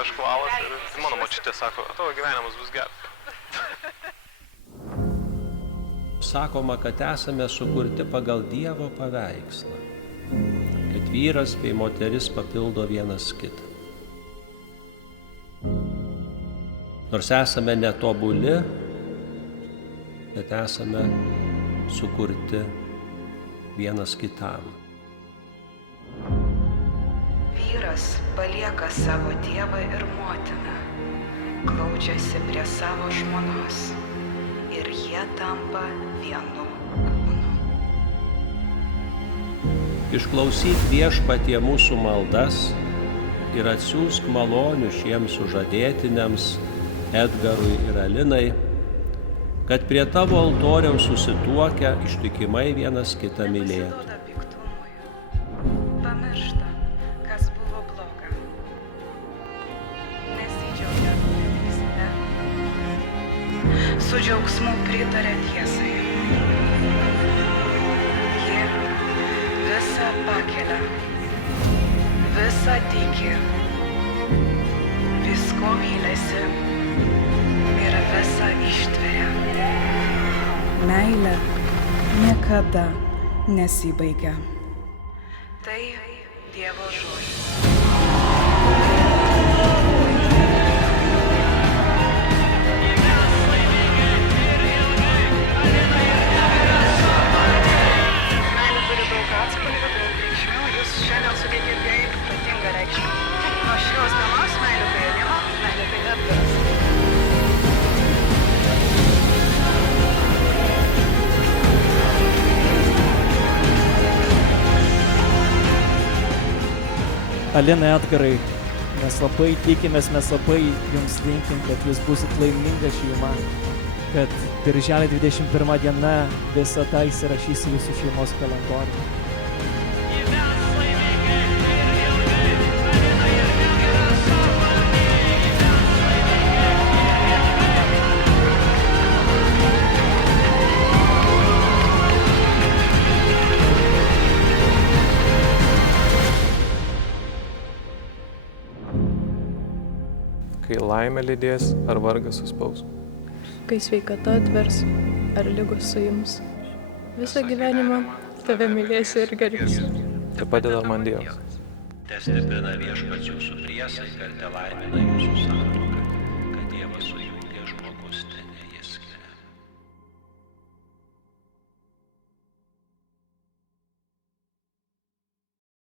aš kvalas ir mano močiutė sako, tavo gyvenimas bus geras. Sakoma, kad esame sukurti pagal Dievo paveikslą, kad vyras bei moteris papildo vienas kitą. Nors esame netobuli, bet esame sukurti vienas kitam. Vyras palieka savo tėvą ir motiną, glaudžiasi prie savo žmonos ir jie tampa vienu kūnu. Išklausyk Viešpatie mūsų maldas ir atsiųsk malonių šiems sužadėtiniams Edgarui ir Alinai, kad prie tavo altoriaus susituokę ištikimai vienas kitą mylėtų. Pamiršta, kas buvo bloga. Nesidžiaugia nuodėmėse. Su džiaugsmu pritarė tiesai. Ji visą pakelia, visą tiki, visko vylėsi ir visą ištveria. Meilė niekada nesibaigia. Tai Dievo žodis. Meilė turi daug atspalvių, daug reikšmių. Jūs šiandien suteikėte jai ypatingą reikšmę. Nuo šios dienos meilė tai Alina, meilė tai Edgaras. Alina, Edgarai, mes labai tikimės, mes labai jums linkim, kad jūs būsit laiminga šeima, kad birželio 21 diena visą tą įsirašys į jūsų šeimos kalendorių. Kai laimė lydės, ar vargas suspaus. Kai sveikata atvers, ar ligos suims. Visą gyvenimą tave mylėsiu ir gerbsiu. Tai padeda man Dievas. Te stiprina Viešpats jūsų priesaiką ir te laimina jūsų santykius.